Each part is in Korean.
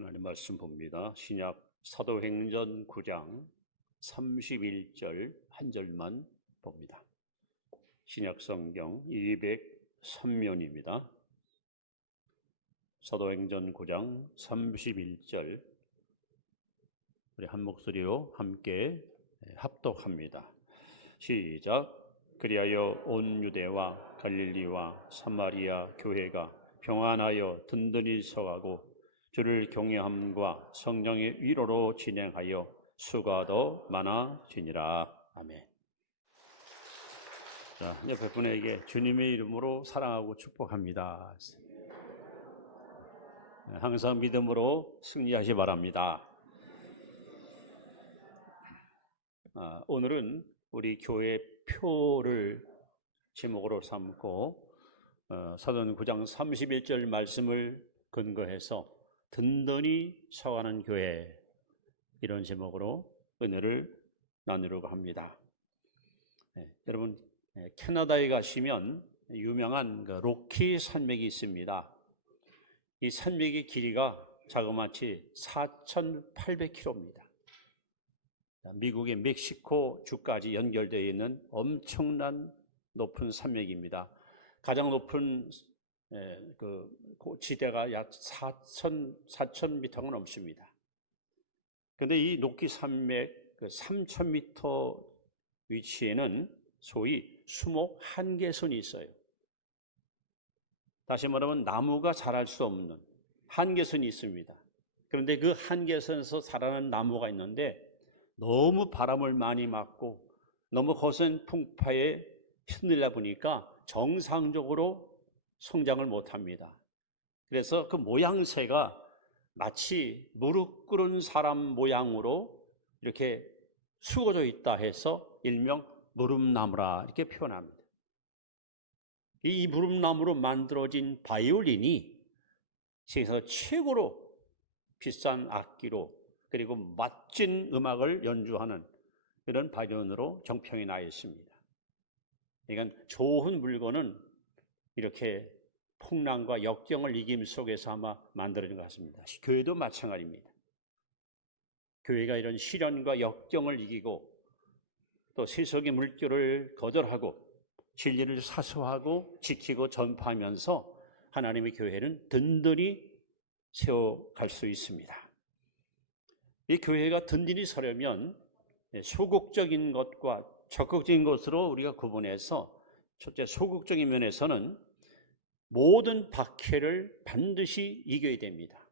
하나님 말씀 봅니다. 신약 사도행전 9장 31절 한 절만 봅니다. 신약 성경 203면입니다. 사도행전 9장 31절 우리 한 목소리로 함께 합독합니다. 시작. 그리하여 온 유대와 갈릴리와 사마리아 교회가 평안하여 든든히 서가고 주를 경외함과 성령의 위로로 진행하여 수가 더 많아지니라. 아멘. 자, 옆에 분에게 주님의 이름으로 사랑하고 축복합니다. 항상 믿음으로 승리하시 바랍니다. 오늘은 우리 교회 표를 제목으로 삼고 사도행전 9장 31절 말씀을 근거해서 든든히 서가는 교회, 이런 제목으로 은혜를 나누려고 합니다. 여러분, 캐나다에 가시면 유명한 로키 산맥이 있습니다. 이 산맥의 길이가 자그마치 4,800km입니다. 미국의 멕시코 주까지 연결되어 있는 엄청난 높은 산맥입니다. 가장 높은 그 지대가 약 4,000m가 넘습니다. 그런데 이 로키 산맥 3,000m 위치에는 소위 수목 한계선이 있어요. 다시 말하면 나무가 자랄 수 없는 한계선이 있습니다. 그런데 그 한계선에서 자라는 나무가 있는데 너무 바람을 많이 맞고 너무 거센 풍파에 흔들려 보니까 정상적으로 성장을 못합니다. 그래서 그 모양새가 마치 무릎 꿇은 사람 모양으로 이렇게 수고져 있다 해서 일명 무릎나무라 이렇게 표현합니다. 이 무릎나무로 만들어진 바이올린이 세계에서 최고로 비싼 악기로 그리고 멋진 음악을 연주하는 그런 바이올린으로 정평이 나 있습니다. 그러니까 좋은 물건은 이렇게 풍랑과 역경을 이김 속에서 아마 만들어진 것 같습니다. 교회도 마찬가지입니다. 교회가 이런 시련과 역경을 이기고 또 세속의 물결을 거절하고 진리를 사수하고 지키고 전파하면서 하나님의 교회는 든든히 세워갈 수 있습니다. 이 교회가 든든히 서려면 소극적인 것과 적극적인 것으로 우리가 구분해서 첫째, 소극적인 면에서는 모든 박해를 반드시 이겨야 됩니다.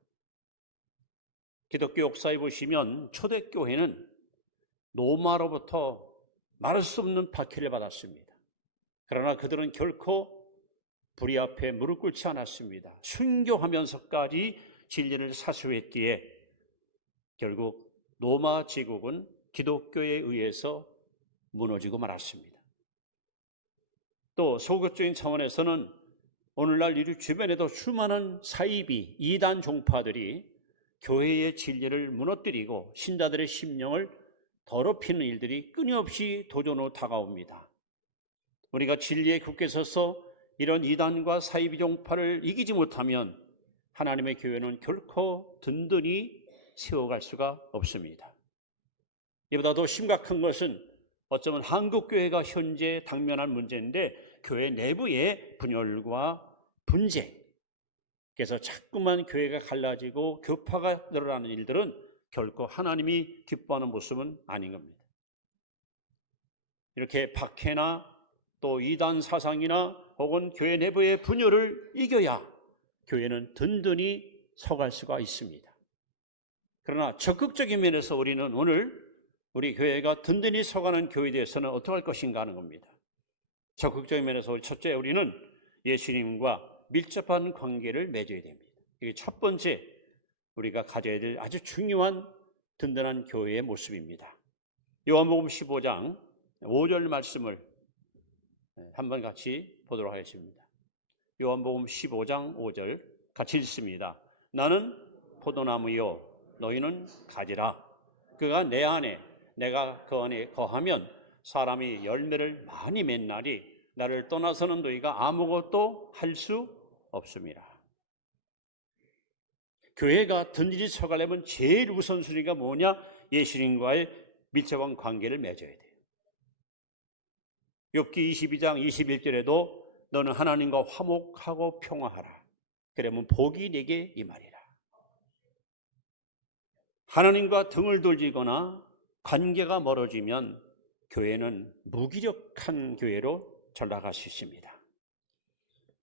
기독교 역사에 보시면 초대교회는 로마로부터 말할 수 없는 박해를 받았습니다. 그러나 그들은 결코 불의 앞에 무릎 꿇지 않았습니다. 순교하면서까지 진리를 사수했기에 결국 로마 제국은 기독교에 의해서 무너지고 말았습니다. 또 소극적인 차원에서는 오늘날 우리 주변에도 수많은 사이비, 이단 종파들이 교회의 진리를 무너뜨리고 신자들의 심령을 더럽히는 일들이 끊임없이 도전으로 다가옵니다. 우리가 진리에 굳게 서서 이런 이단과 사이비 종파를 이기지 못하면 하나님의 교회는 결코 든든히 세워갈 수가 없습니다. 이보다 더 심각한 것은 어쩌면 한국교회가 현재 당면한 문제인데 교회 내부의 분열과 분쟁, 그래서 자꾸만 교회가 갈라지고 교파가 늘어나는 일들은 결코 하나님이 기뻐하는 모습은 아닌 겁니다. 이렇게 박해나 또 이단 사상이나 혹은 교회 내부의 분열을 이겨야 교회는 든든히 서갈 수가 있습니다. 그러나 적극적인 면에서 우리는 오늘 우리 교회가 든든히 서가는 교회에 대해서는 어떻게 할 것인가 하는 겁니다. 적극적인 면에서 첫째, 우리는 예수님과 밀접한 관계를 맺어야 됩니다. 이게 첫 번째 우리가 가져야 될 아주 중요한 든든한 교회의 모습입니다. 요한복음 15장 5절 말씀을 한번 같이 보도록 하겠습니다. 요한복음 15장 5절 같이 읽습니다. 나는 포도나무요 너희는 가지라. 그가 내 안에 내가 그 안에 거하면 사람이 열매를 많이 맺나니 나를 떠나서는 너희가 아무것도 할 수 없습니다. 교회가 든든히 서가려면 제일 우선순위가 뭐냐? 예수님과의 밀접한 관계를 맺어야 돼요. 욥기 22장 21절에도 너는 하나님과 화목하고 평화하라. 그러면 복이 네게 임하리라. 하나님과 등을 돌리거나 관계가 멀어지면 교회는 무기력한 교회로 전락할 수 있습니다.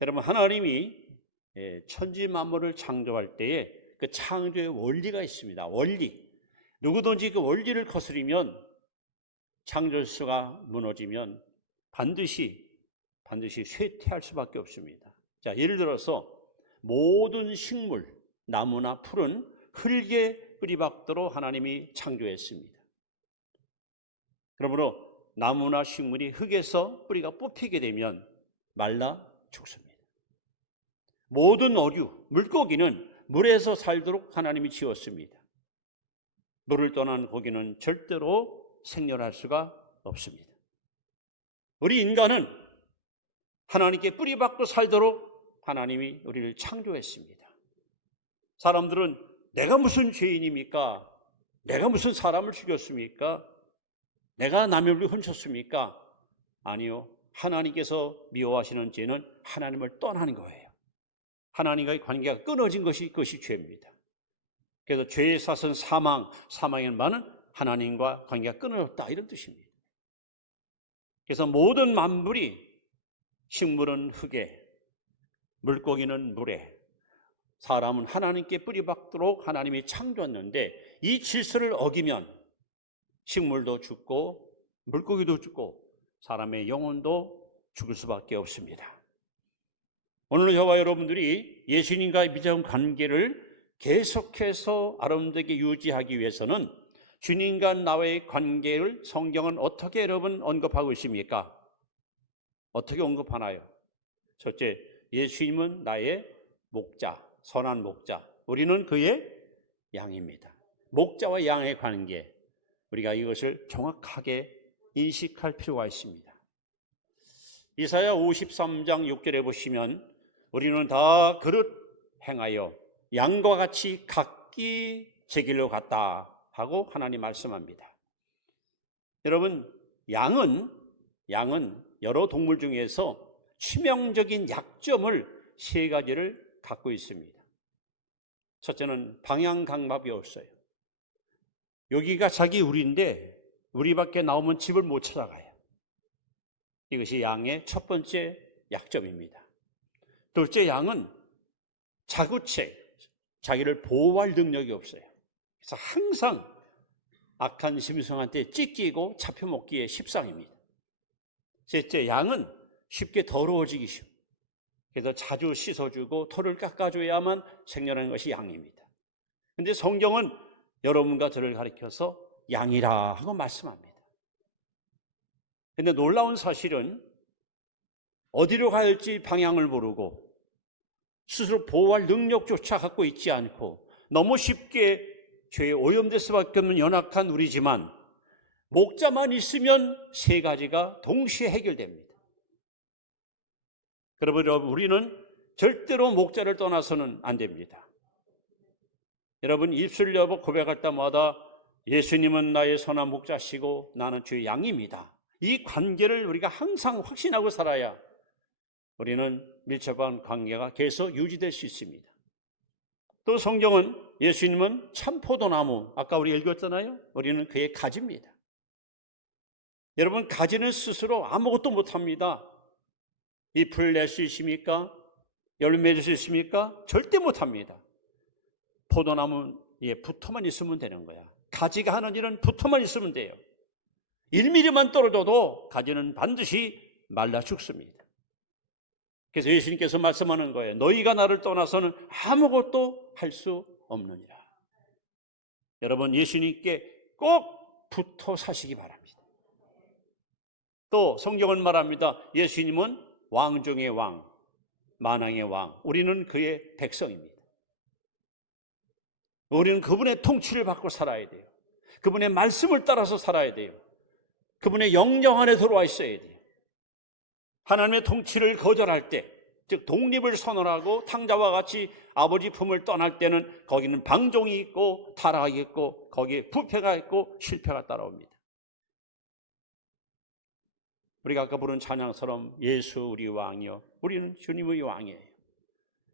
여러분, 하나님이 천지 만물을 창조할 때에 그 창조의 원리가 있습니다. 원리. 누구든지 그 원리를 거스리면, 창조수가 무너지면 반드시 쇠퇴할 수밖에 없습니다. 자, 예를 들어서 모든 식물, 나무나 풀은 흙에 뿌리박도록 하나님이 창조했습니다. 그러므로 나무나 식물이 흙에서 뿌리가 뽑히게 되면 말라 죽습니다. 모든 어류, 물고기는 물에서 살도록 하나님이 지었습니다. 물을 떠난 고기는 절대로 생존할 수가 없습니다. 우리 인간은 하나님께 뿌리박고 살도록 하나님이 우리를 창조했습니다. 사람들은 내가 무슨 죄인입니까? 내가 무슨 사람을 죽였습니까? 내가 남의 물을 훔쳤습니까? 아니요. 하나님께서 미워하시는 죄는 하나님을 떠나는 거예요. 하나님과의 관계가 끊어진 것이 그것이 죄입니다. 그래서 죄의 삭은 사망의 말은 하나님과 관계가 끊어졌다, 이런 뜻입니다. 그래서 모든 만물이, 식물은 흙에, 물고기는 물에, 사람은 하나님께 뿌리박도록 하나님이 창조했는데, 이 질서를 어기면 식물도 죽고 물고기도 죽고 사람의 영혼도 죽을 수밖에 없습니다. 오늘 저와 여러분들이 예수님과의 밀접한 관계를 계속해서 아름답게 유지하기 위해서는 주님과 나와의 관계를 성경은 어떻게 여러분 언급하고 있습니까? 어떻게 언급하나요? 첫째, 예수님은 나의 목자, 선한 목자. 우리는 그의 양입니다. 목자와 양의 관계, 우리가 이것을 정확하게 인식할 필요가 있습니다. 이사야 53장 6절에 보시면 우리는 다 그릇 행하여 양과 같이 각기 제 길로 갔다 하고 하나님 말씀합니다. 여러분, 양은 여러 동물 중에서 치명적인 약점을 세 가지를 갖고 있습니다. 첫째는 방향감각이 없어요. 여기가 자기 우리인데 우리 밖에 나오면 집을 못 찾아가요. 이것이 양의 첫 번째 약점입니다. 둘째, 양은 자기를 보호할 능력이 없어요. 그래서 항상 악한 짐승한테 찢기고 잡혀먹기에 십상입니다. 셋째, 양은 쉽게 더러워지기 쉬워. 그래서 자주 씻어주고 털을 깎아줘야만 생존하는 것이 양입니다. 그런데 성경은 여러분과 저를 가리켜서 양이라 하고 말씀합니다. 그런데 놀라운 사실은 어디로 가야 할지 방향을 모르고 스스로 보호할 능력조차 갖고 있지 않고 너무 쉽게 죄에 오염될 수밖에 없는 연약한 우리지만 목자만 있으면 세 가지가 동시에 해결됩니다. 여러분, 우리는 절대로 목자를 떠나서는 안 됩니다. 여러분, 입술 열고 고백할 때마다 예수님은 나의 선한 목자시고 나는 주의 양입니다. 이 관계를 우리가 항상 확신하고 살아야 우리는 밀접한 관계가 계속 유지될 수 있습니다. 또 성경은 예수님은 참 포도나무, 아까 우리 읽었잖아요. 우리는 그의 가지입니다. 여러분, 가지는 스스로 아무것도 못합니다. 잎을 낼 수 있습니까? 열매 맺을 수 있습니까? 절대 못합니다. 포도나무에 붙어만 있으면 되는 거야. 가지가 하는 일은 붙어만 있으면 돼요. 1mm만 떨어져도 가지는 반드시 말라 죽습니다. 그래서 예수님께서 말씀하는 거예요. 너희가 나를 떠나서는 아무것도 할 수 없느니라. 여러분, 예수님께 꼭 붙어 사시기 바랍니다. 또 성경은 말합니다. 예수님은 왕 중의 왕, 만왕의 왕. 우리는 그의 백성입니다. 우리는 그분의 통치를 받고 살아야 돼요. 그분의 말씀을 따라서 살아야 돼요. 그분의 영영 안에 들어와 있어야 돼요. 하나님의 통치를 거절할 때, 즉 독립을 선언하고 탕자와 같이 아버지 품을 떠날 때는 거기는 방종이 있고 타락이 있고 거기에 부패가 있고 실패가 따라옵니다. 우리가 아까 부른 찬양처럼 예수 우리 왕이요, 우리는 주님의 왕이에요.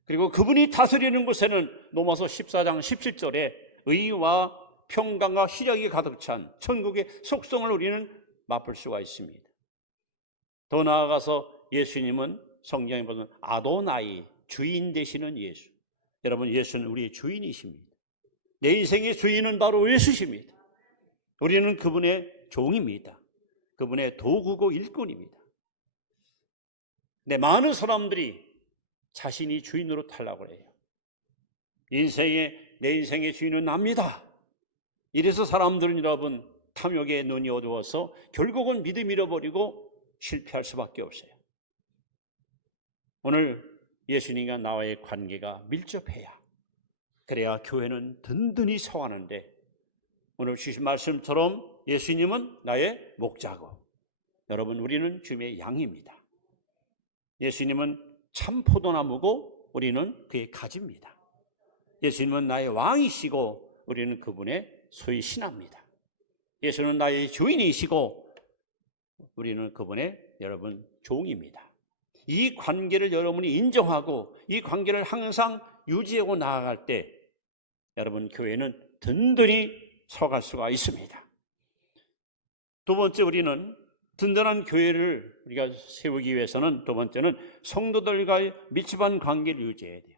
그리고 그분이 다스리는 곳에는 로마서 14장 17절에 의와 평강과 희락이 가득 찬 천국의 속성을 우리는 맛볼 수가 있습니다. 더 나아가서 예수님은 성경에 보면 아도나이, 주인 되시는 예수. 여러분, 예수는 우리의 주인이십니다. 내 인생의 주인은 바로 예수십니다. 우리는 그분의 종입니다. 그분의 도구고 일꾼입니다. 근데 많은 사람들이 자신이 주인으로 타려고 해요. 내 인생의 주인은 납니다. 이래서 사람들은 여러분 탐욕에 눈이 어두워서 결국은 믿음 잃어버리고 실패할 수밖에 없어요. 오늘 예수님과 나와의 관계가 밀접해야, 그래야 교회는 든든히 서가는데, 오늘 주신 말씀처럼 예수님은 나의 목자고 여러분 우리는 주님의 양입니다. 예수님은 참 포도나무고 우리는 그의 가지입니다. 예수님은 나의 왕이시고 우리는 그분의 소위 신하입니다. 예수는 나의 주인이시고 우리는 그분의 여러분 종입니다. 이 관계를 여러분이 인정하고 이 관계를 항상 유지하고 나아갈 때 여러분 교회는 든든히 서갈 수가 있습니다. 두 번째, 우리는 든든한 교회를 우리가 세우기 위해서는 두 번째는 성도들과의 밀접한 관계를 유지해야 돼요.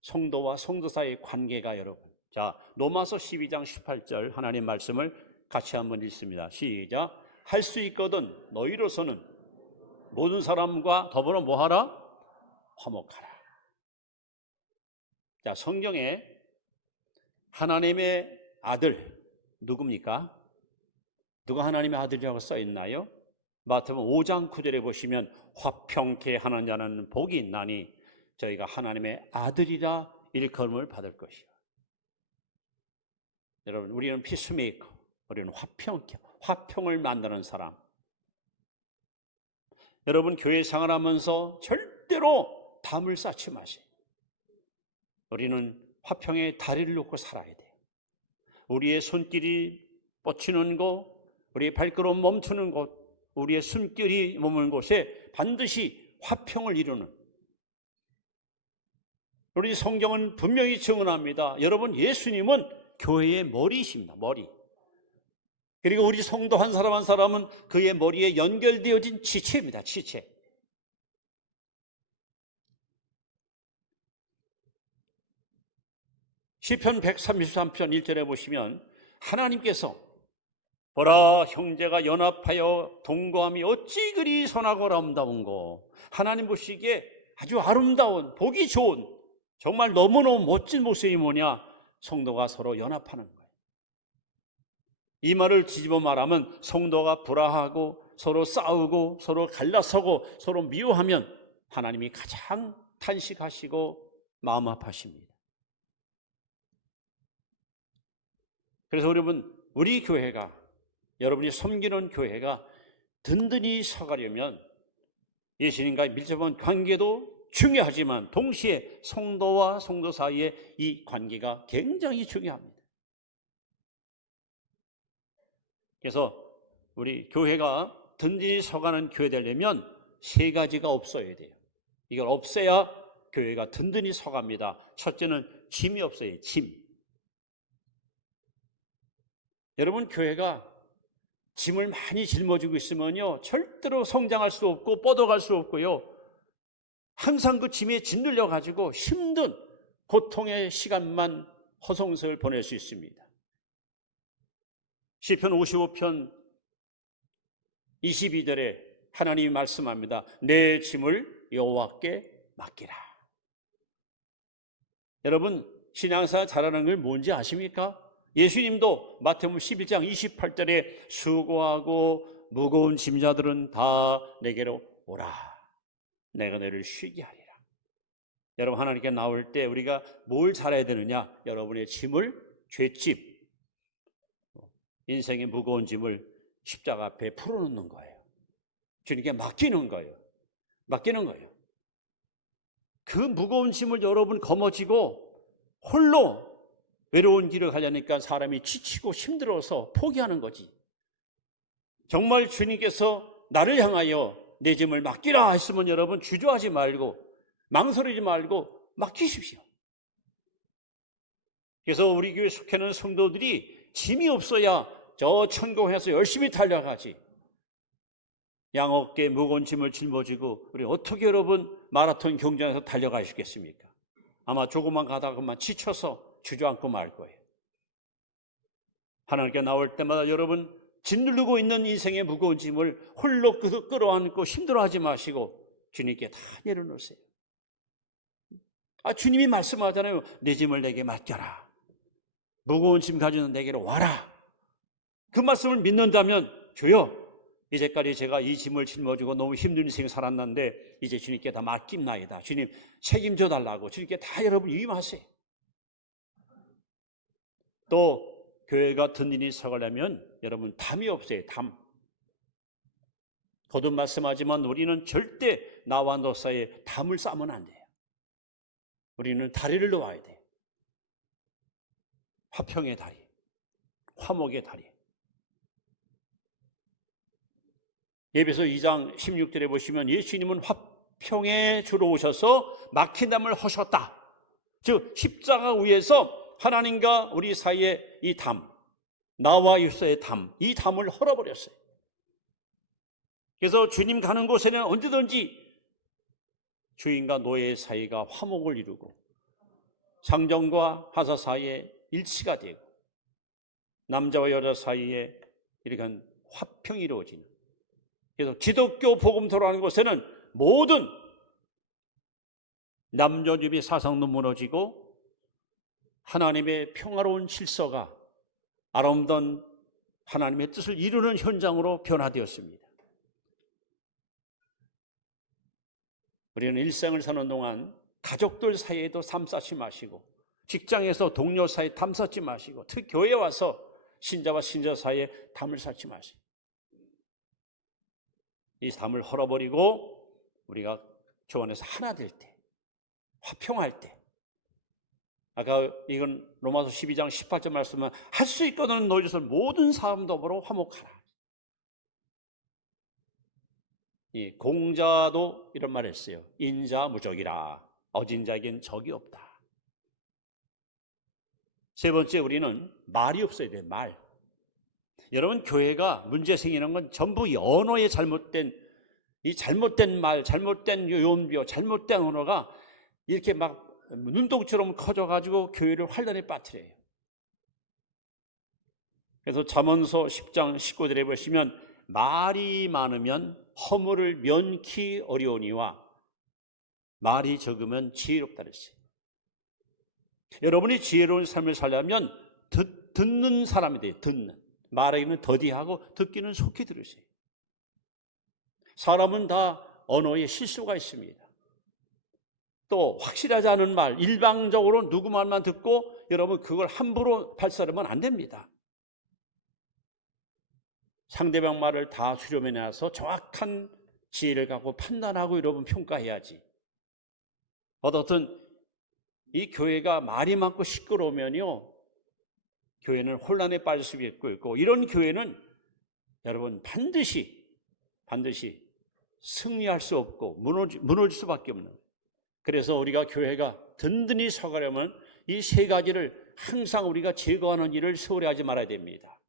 성도와 성도 사이의 관계가 여러분. 자, 로마서 12장 18절 하나님 말씀을 같이 한번 읽습니다. 시작. 할 수 있거든 너희로서는 모든 사람과 더불어 뭐하라? 화목하라. 자, 성경에 하나님의 아들 누굽니까? 누가 하나님의 아들이라고 써있나요? 마태복음 5장 9절에 보시면 화평케 하는 자는 복이 있나니 저희가 하나님의 아들이라 일컬음을 받을 것이요. 여러분, 우리는 피스메이커, 우리는 화평을 만드는 사람. 여러분, 교회 생활하면서 절대로 담을 쌓지 마세요. 우리는 화평의 다리를 놓고 살아야 돼요. 우리의 손길이 뻗치는 곳, 우리의 발걸음 멈추는 곳, 우리의 숨결이 머무는 곳에 반드시 화평을 이루는, 우리 성경은 분명히 증언합니다. 여러분, 예수님은 교회의 머리이십니다. 머리. 그리고 우리 성도 한 사람 한 사람은 그의 머리에 연결되어진 지체입니다. 지체. 시편 133편 1절에 보시면 하나님께서 보라, 형제가 연합하여 동거함이 어찌 그리 선하고 아름다운고. 하나님 보시기에 아주 아름다운, 보기 좋은, 정말 너무너무 멋진 모습이 뭐냐? 성도가 서로 연합하는 거예요. 이 말을 뒤집어 말하면 성도가 불화하고 서로 싸우고 서로 갈라서고 서로 미워하면 하나님이 가장 탄식하시고 마음 아파하십니다. 그래서 여러분, 우리 교회가, 여러분이 섬기는 교회가 든든히 서가려면 예수님과의 밀접한 관계도 중요하지만 동시에 성도와 성도 사이의 이 관계가 굉장히 중요합니다. 그래서 우리 교회가 든든히 서가는 교회 되려면 세 가지가 없어야 돼요. 이걸 없애야 교회가 든든히 서갑니다. 첫째는 짐이 없어요. 짐. 여러분, 교회가 짐을 많이 짊어지고 있으면요 절대로 성장할 수 없고 뻗어갈 수 없고요, 항상 그 짐에 짓눌려 가지고 힘든 고통의 시간만 허송세월 보낼 수 있습니다. 시편 55편 22절에 하나님이 말씀합니다. 내 짐을 여호와께 맡기라. 여러분, 신앙생활 잘하는 걸 뭔지 아십니까? 예수님도 마태복음 11장 28절에 수고하고 무거운 짐자들은 다 내게로 오라. 내가 너를 쉬게 하리라. 여러분, 하나님께 나올 때 우리가 뭘 잘해야 되느냐? 여러분의 짐을, 죄짐, 인생의 무거운 짐을 십자가 앞에 풀어놓는 거예요. 주님께 맡기는 거예요. 맡기는 거예요. 그 무거운 짐을 여러분 거머쥐고 홀로 외로운 길을 가려니까 사람이 지치고 힘들어서 포기하는 거지. 정말 주님께서 나를 향하여 내 짐을 맡기라 했으면 여러분 주저하지 말고 망설이지 말고 맡기십시오. 그래서 우리 교회 속해는 성도들이 짐이 없어야 저 천공에서 열심히 달려가지. 양어깨 무거운 짐을 짊어지고 우리 어떻게 여러분 마라톤 경쟁에서 달려가시겠습니까? 아마 조금만 가다가 그만 지쳐서 주저앉고 말 거예요. 하나님께 나올 때마다 여러분 짓누르고 있는 인생의 무거운 짐을 홀로 끌어안고 힘들어하지 마시고 주님께 다 내려놓으세요. 주님이 말씀하잖아요. 내 짐을 내게 맡겨라. 무거운 짐 가지는 내게로 와라. 그 말씀을 믿는다면 주여, 이제까지 제가 이 짐을 짊어지고 너무 힘든 인생 살았는데 이제 주님께 다 맡깁나이다. 주님 책임져 달라고 주님께 다 여러분 위임하세요. 또 교회가 든든히 서가려면 여러분 담이 없어요. 담. 거듭 말씀하지만 우리는 절대 나와 너 사이에 담을 쌓으면 안 돼요. 우리는 다리를 놓아야 돼. 화평의 다리, 화목의 다리. 예배서 2장 16절에 보시면 예수님은 화평의 주로 오셔서 막힌 담을 허셨다. 즉 십자가 위에서 하나님과 우리 사이의 이 담, 나와 유서의 담, 이 담을 헐어버렸어요. 그래서 주님 가는 곳에는 언제든지 주인과 노예 사이가 화목을 이루고 상정과 하사 사이에 일치가 되고 남자와 여자 사이에 이렇게 화평이 이루어지는, 그래서 기독교 복음 돌아가는 곳에는 모든 남녀주비 사상도 무너지고 하나님의 평화로운 질서가 아름다운 하나님의 뜻을 이루는 현장으로 변화되었습니다. 우리는 일생을 사는 동안 가족들 사이에도 담 쌓지 마시고 직장에서 동료 사이에 담 쌓지 마시고 특히 교회에 와서 신자와 신자 사이에 담을 쌓지 마세요. 이 담을 헐어버리고 우리가 주 안에서 하나 될 때, 화평할 때, 아까 이건 로마서 12장 18절 말씀은 할 수 있거든 너희들 모든 사람 더불어 화목하라. 이 공자도 이런 말을 했어요. 인자무적이라. 어진 자에겐 적이 없다. 세 번째, 우리는 말이 없어야 돼. 말. 여러분, 교회가 문제 생기는 건 전부 이 언어의 잘못된 말, 잘못된 요언비어, 잘못된 언어가 이렇게 막 눈동처럼 커져가지고 교회를 환란에 빠뜨려요. 그래서 잠언서 10장 19절에 보시면 말이 많으면 허물을 면키 어려우니와 말이 적으면 지혜롭다 그랬어요. 여러분이 지혜로운 삶을 살려면 듣는 사람이 돼요. 듣는. 말하기는 더디하고 듣기는 속히 들으세요. 사람은 다 언어에 실수가 있습니다. 또 확실하지 않은 말, 일방적으로 누구 말만 듣고 여러분 그걸 함부로 발설하면 안 됩니다. 상대방 말을 다 수렴해내서 정확한 지혜를 갖고 판단하고 여러분 평가해야지. 어떻든 이 교회가 말이 많고 시끄러우면요, 교회는 혼란에 빠질 수 있고 이런 교회는 여러분 반드시 승리할 수 없고 무너질 수밖에 없는. 그래서 우리가 교회가 든든히 서가려면 이 세 가지를 항상 우리가 제거하는 일을 소홀히 하지 말아야 됩니다.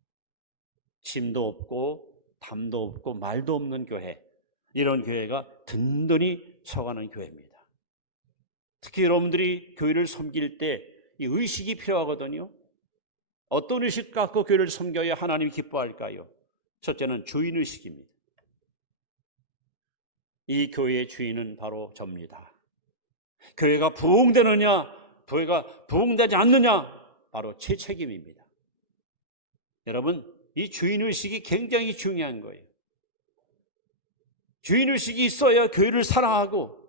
짐도 없고 담도 없고 말도 없는 교회, 이런 교회가 든든히 서가는 교회입니다. 특히 여러분들이 교회를 섬길 때 이 의식이 필요하거든요. 어떤 의식 갖고 교회를 섬겨야 하나님이 기뻐할까요? 첫째는 주인의식입니다. 이 교회의 주인은 바로 접니다. 교회가 부흥되느냐, 교회가 부흥되지 않느냐, 바로 제 책임입니다. 여러분, 이 주인의식이 굉장히 중요한 거예요. 주인의식이 있어야 교회를 사랑하고,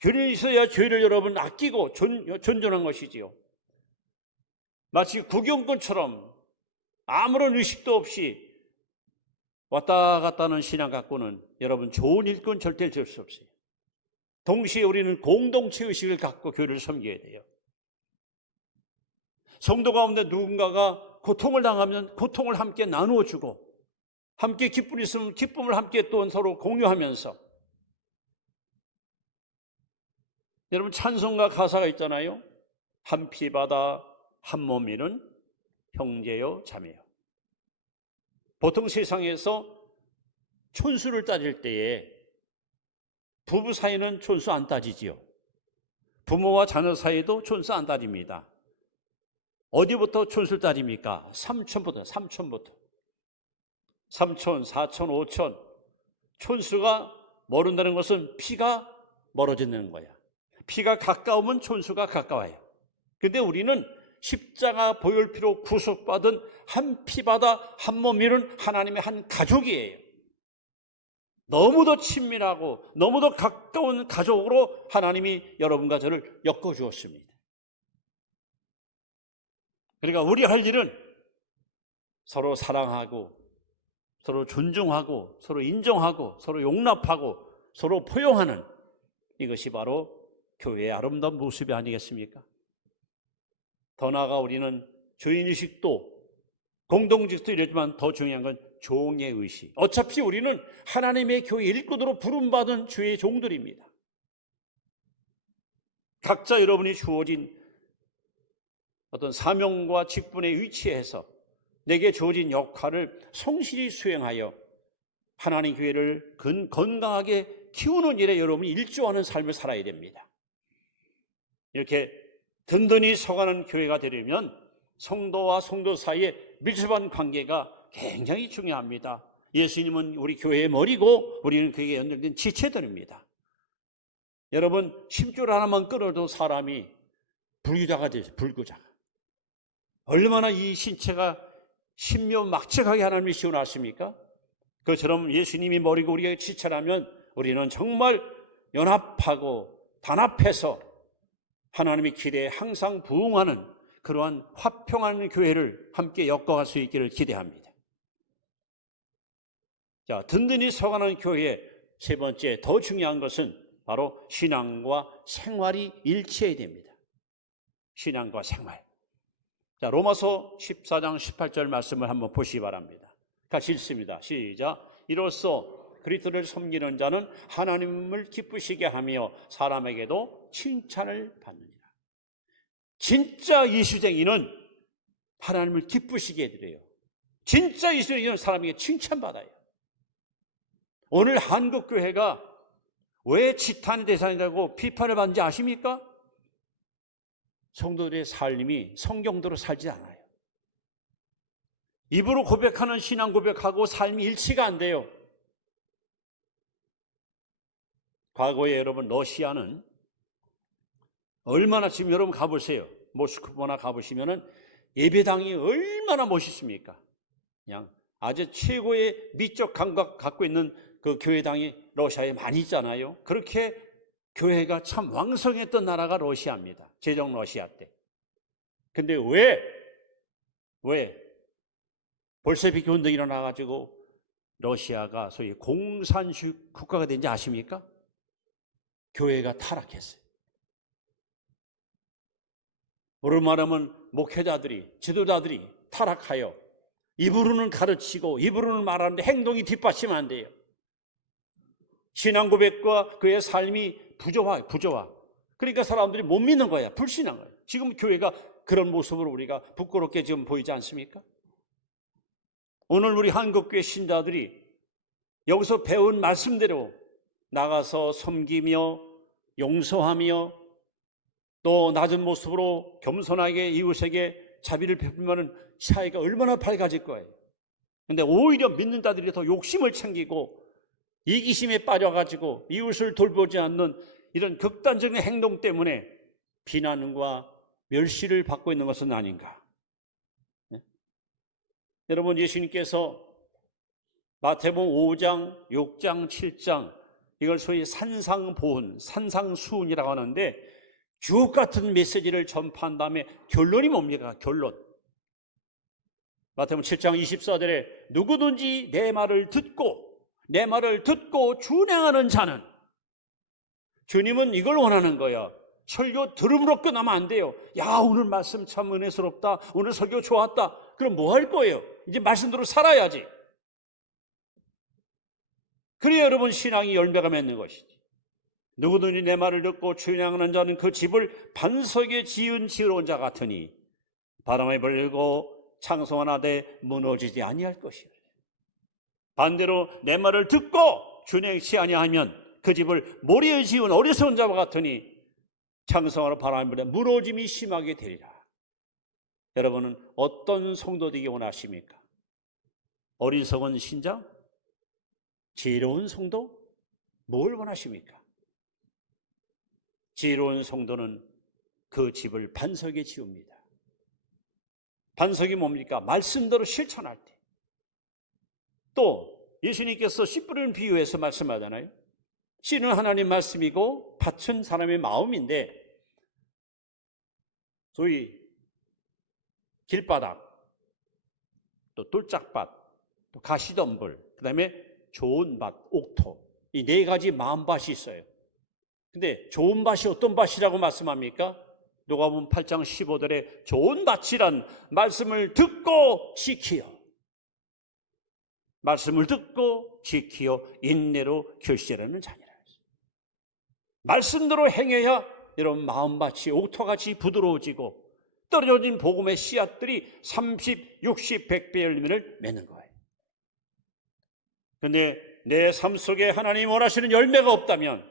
교회에 있어야 교회를 여러분 아끼고 존존한 것이지요. 마치 구경꾼처럼 아무런 의식도 없이 왔다 갔다 하는 신앙 갖고는 여러분 좋은 일꾼 절대 될 수 없어요. 동시에 우리는 공동체 의식을 갖고 교회를 섬겨야 돼요. 성도 가운데 누군가가 고통을 당하면 고통을 함께 나누어 주고, 함께 기쁨이 있으면 기쁨을 함께 또 서로 공유하면서. 여러분, 찬송가 가사가 있잖아요. 한 피 받아 한 몸 이룬 형제요 자매요. 보통 세상에서 촌수를 따질 때에 부부 사이는 촌수 안 따지지요. 부모와 자녀 사이도 촌수 안 따집니다. 어디부터 촌수를 따집니까? 삼촌부터. 삼촌, 사촌, 오촌. 촌수가 멀은다는 것은 피가 멀어진다는 거야. 피가 가까우면 촌수가 가까워요. 근데 우리는 십자가 보혈피로 구속받은 한 피바다 한 몸 이룬 하나님의 한 가족이에요. 너무도 친밀하고 너무도 가까운 가족으로 하나님이 여러분과 저를 엮어주었습니다. 그러니까 우리 할 일은 서로 사랑하고, 서로 존중하고, 서로 인정하고, 서로 용납하고, 서로 포용하는, 이것이 바로 교회의 아름다운 모습이 아니겠습니까? 더 나아가 우리는 주인의식도 공동직도 이랬지만 더 중요한 건 종의 의식. 어차피 우리는 하나님의 교회 일꾼으로 부름받은 주의 종들입니다. 각자 여러분이 주어진 어떤 사명과 직분에 위치해서 내게 주어진 역할을 성실히 수행하여 하나님 교회를 건강하게 키우는 일에 여러분이 일조하는 삶을 살아야 됩니다. 이렇게 든든히 서가는 교회가 되려면 성도와 성도 사이의 밀접한 관계가 굉장히 중요합니다. 예수님은 우리 교회의 머리고 우리는 그에게 연결된 지체들입니다. 여러분, 심줄 하나만 끊어도 사람이 불구자가 되죠. 불구자가. 얼마나 이 신체가 신묘막측하게 하나님이 지어놨습니까? 그처럼 예수님이 머리고 우리가 지체라면 우리는 정말 연합하고 단합해서 하나님의 기대에 항상 부응하는 그러한 화평한 교회를 함께 엮어갈 수 있기를 기대합니다. 자, 든든히 서가는 교회의 세 번째 더 중요한 것은 바로 신앙과 생활이 일치해야 됩니다. 신앙과 생활. 자, 로마서 14장 18절 말씀을 한번 보시기 바랍니다. 같이 읽습니다. 시작. 이로써 그리스도를 섬기는 자는 하나님을 기쁘시게 하며 사람에게도 칭찬을 받느니라. 진짜 이수쟁이는 하나님을 기쁘시게 해드려요. 진짜 이수쟁이는 사람에게 칭찬받아요. 오늘 한국교회가 왜 지탄 대상이라고 비판을 받는지 아십니까? 성도들의 삶이 성경대로 살지 않아요. 입으로 고백하는 신앙 고백하고 삶이 일치가 안 돼요. 과거에 여러분 러시아는 얼마나, 지금 여러분 가보세요. 모스크바나 가보시면은 예배당이 얼마나 멋있습니까? 그냥 아주 최고의 미적 감각 갖고 있는 그 교회당이 러시아에 많이 있잖아요. 그렇게 교회가 참 왕성했던 나라가 러시아입니다. 제정 러시아 때. 근데 왜 볼셰비키 운동이 일어나가지고 러시아가 소위 공산주의 국가가 된지 아십니까? 교회가 타락했어요. 오늘 말하면 목회자들이, 지도자들이 타락하여 입으로는 가르치고 입으로는 말하는데 행동이 뒷받침 안 돼요. 신앙 고백과 그의 삶이 부조화. 그러니까 사람들이 못 믿는 거야. 불신한 거야. 지금 교회가 그런 모습으로 우리가 부끄럽게 지금 보이지 않습니까? 오늘 우리 한국교회 신자들이 여기서 배운 말씀대로 나가서 섬기며 용서하며 또 낮은 모습으로 겸손하게 이웃에게 자비를 베풀면 사회가 얼마나 밝아질 거예요. 그런데 오히려 믿는 자들이 더 욕심을 챙기고 이기심에 빠져가지고 이웃을 돌보지 않는 이런 극단적인 행동 때문에 비난과 멸시를 받고 있는 것은 아닌가. 네? 여러분, 예수님께서 마태복음 5장, 6장, 7장 이걸 소위 산상보훈, 산상수훈이라고 하는데 주옥 같은 메시지를 전파한 다음에 결론이 뭡니까? 결론. 마태복음 7장 24절에 누구든지 내 말을 듣고 준행하는 자는 주님은 이걸 원하는 거야. 설교 들음으로 끝나면 안 돼요. 야, 오늘 말씀 참 은혜스럽다. 오늘 설교 좋았다. 그럼 뭐 할 거예요? 이제 말씀대로 살아야지. 그래야 여러분 신앙이 열매가 맺는 것이지. 누구든지 내 말을 듣고 준행하는 자는 그 집을 반석에 지은 지혜로운 자 같으니 바람에 불고 창성하되 무너지지 아니할 것이라. 반대로 내 말을 듣고 준행치 아니하면 그 집을 모래에 지은 어리석은 자와 같으니 창성하러 바람에 불에 무너짐이 심하게 되리라. 여러분은 어떤 성도 되기 원하십니까? 어리석은 신자? 지혜로운 성도? 뭘 원하십니까? 지혜로운 성도는 그 집을 반석에 지웁니다. 반석이 뭡니까? 말씀대로 실천할 때. 또 예수님께서 씨 뿌리는 비유에서 말씀하잖아요. 씨는 하나님 말씀이고 밭은 사람의 마음인데, 소위 길바닥, 또 돌짝밭, 또 가시덤불, 그 다음에 좋은 밭, 옥토, 이 네 가지 마음밭이 있어요. 근데 좋은 밭이 어떤 밭이라고 말씀합니까? 누가복음 8장 15절에 좋은 밭이란 말씀을 듣고 지키어, 말씀을 듣고 지키어 인내로 결실하는 자니라. 말씀대로 행해야 여러분 마음밭이 옥토같이 부드러워지고 떨어진 복음의 씨앗들이 30, 60, 100배 열매를 맺는 거예요. 그런데 내 삶 속에 하나님 원하시는 열매가 없다면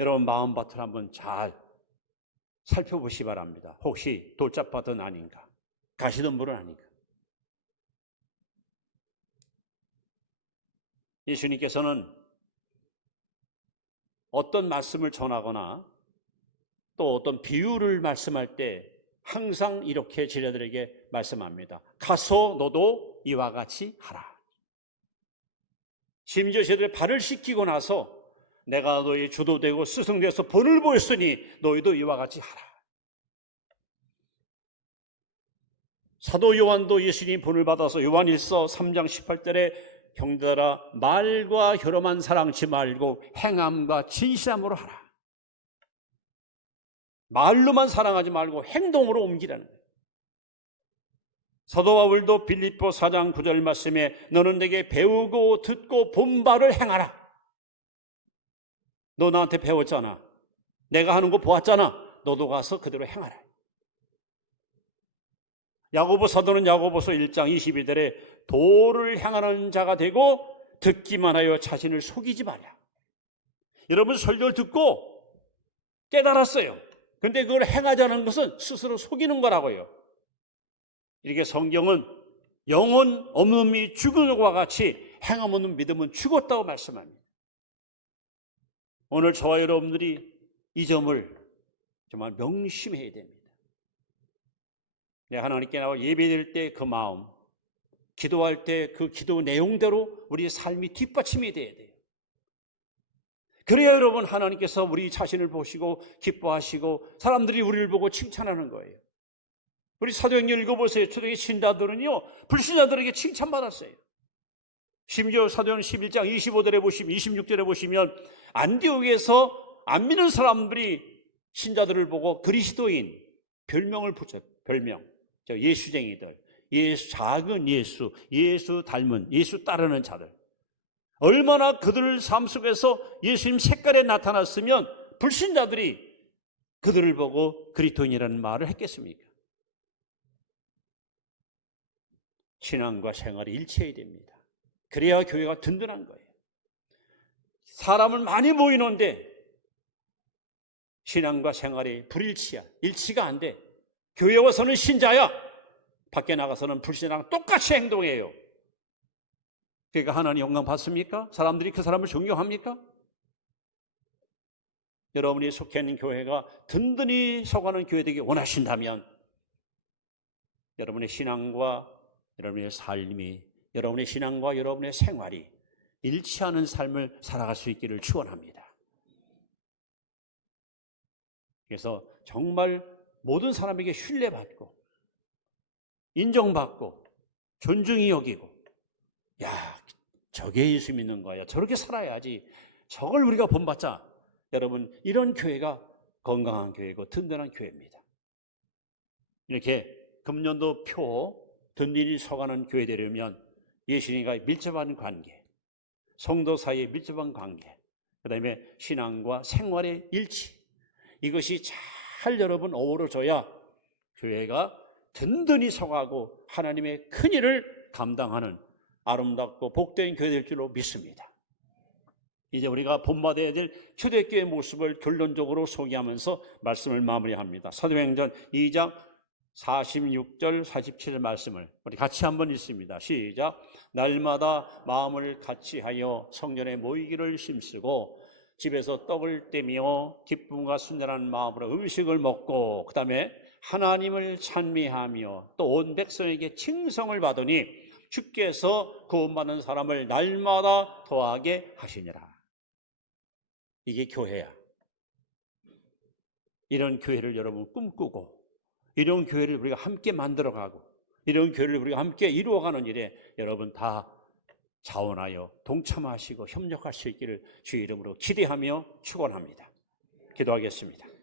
여러분 마음밭을 한번 잘 살펴보시기 바랍니다. 혹시 돌짝밭은 아닌가? 가시덤불은 아닌가? 예수님께서는 어떤 말씀을 전하거나 또 어떤 비유를 말씀할 때 항상 이렇게 제자들에게 말씀합니다. 가서 너도 이와 같이 하라. 심지어 제자들의 발을 씻기고 나서 내가 너희 주도 되고 스승 되어서 본을 보였으니 너희도 이와 같이 하라. 사도 요한도 예수님 본을 받아서 요한일서 3장 18절에 형제들아 말과 혀로만 사랑치 말고 행함과 진실함으로 하라. 말로만 사랑하지 말고 행동으로 옮기라는 거예요. 사도 바울도 빌립보 4장 9절 말씀에 너는 내게 배우고 듣고 본 바를 행하라. 너 나한테 배웠잖아. 내가 하는 거 보았잖아. 너도 가서 그대로 행하라. 야고보 사도는 야고보서 1장 22절에 도를 행하는 자가 되고 듣기만 하여 자신을 속이지 말라. 여러분 설교를 듣고 깨달았어요. 그런데 그걸 행하자는 것은 스스로 속이는 거라고요. 이렇게 성경은 영혼 없는 믿음이 죽은 것과 같이 행함 없는 믿음은 죽었다고 말씀합니다. 오늘 저와 여러분들이 이 점을 정말 명심해야 됩니다. 하나님께 나와 예배드릴 때 그 마음, 기도할 때 그 기도 내용대로 우리 삶이 뒷받침이 돼야 돼요. 그래야 여러분 하나님께서 우리 자신을 보시고 기뻐하시고 사람들이 우리를 보고 칭찬하는 거예요. 우리 사도행전 읽어보세요. 초대교회 신자들은요 불신자들에게 칭찬받았어요. 심지어 사도행전 11장 25절에 보시면 26절에 보시면 안디옥에서 안 믿는 사람들이 신자들을 보고 그리스도인 별명을 붙였어요. 별명. 예수쟁이들, 예수, 작은 예수, 예수 닮은, 예수 따르는 자들. 얼마나 그들 삶 속에서 예수님 색깔에 나타났으면 불신자들이 그들을 보고 그리스도인이라는 말을 했겠습니까? 신앙과 생활이 일치해야 됩니다. 그래야 교회가 든든한 거예요. 사람을 많이 모이는데 신앙과 생활이 불일치야. 일치가 안 돼. 교회 와서는 신자야. 밖에 나가서는 불신자랑 똑같이 행동해요. 그러니까 하나님 영광 받습니까? 사람들이 그 사람을 존경합니까? 여러분이 속해 있는 교회가 든든히 서가는 교회 되기 원하신다면 여러분의 신앙과 여러분의 삶이, 여러분의 신앙과 여러분의 생활이 일치하는 삶을 살아갈 수 있기를 축원합니다. 그래서 정말 모든 사람에게 신뢰받고 인정받고 존중이 여기고, 야, 저게 예수 믿는 거야. 저렇게 살아야지. 저걸 우리가 본받자. 여러분, 이런 교회가 건강한 교회고 든든한 교회입니다. 이렇게 금년도 표 든든히 서가는 교회 되려면 예수님과 밀접한 관계, 성도 사이의 밀접한 관계, 그 다음에 신앙과 생활의 일치, 이것이 잘 여러분 어우러져야 교회가 든든히 서가고 하나님의 큰 일을 감당하는 아름답고 복된 교회 될 줄로 믿습니다. 이제 우리가 본받아야 될 초대교회의 모습을 결론적으로 소개하면서 말씀을 마무리합니다. 사도행전 2장 46절 47절 말씀을 우리 같이 한번 읽습니다. 시작. 날마다 마음을 같이하여 성전에 모이기를 힘쓰고 집에서 떡을 떼며 기쁨과 순전한 마음으로 음식을 먹고 그 다음에 하나님을 찬미하며 또 온 백성에게 칭송을 받으니 주께서 구원받는 사람을 날마다 더하게 하시니라. 이게 교회야. 이런 교회를 여러분 꿈꾸고 이런 교회를 우리가 함께 만들어가고 이런 교회를 우리가 함께 이루어가는 일에 여러분 다 자원하여 동참하시고 협력할 수 있기를 주의 이름으로 기대하며 축원합니다. 기도하겠습니다.